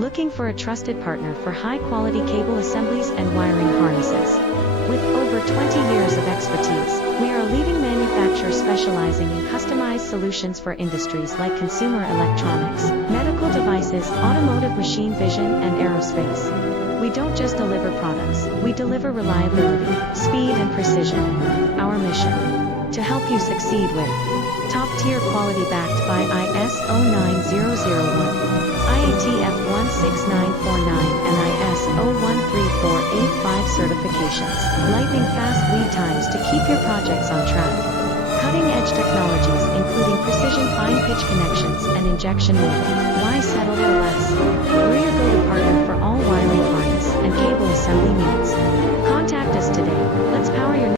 Looking for a trusted partner for high-quality cable assemblies and wiring harnesses. With over 20 years of expertise, we are a leading manufacturer specializing in customized solutions for industries like consumer electronics, medical devices, automotive machine vision, and aerospace. We don't just deliver products, we deliver reliability, speed, and precision. Our mission: to help you succeed with top-tier quality backed by ISO 9001, IATF 16949, and ISO 13485 certifications. Lightning fast lead times to keep your projects on track. Cutting-edge technologies including precision fine-pitch connections and injection molding. Why settle for less? We're your go-to partner for all wiring harness and cable assembly needs. Contact us today. Let's power your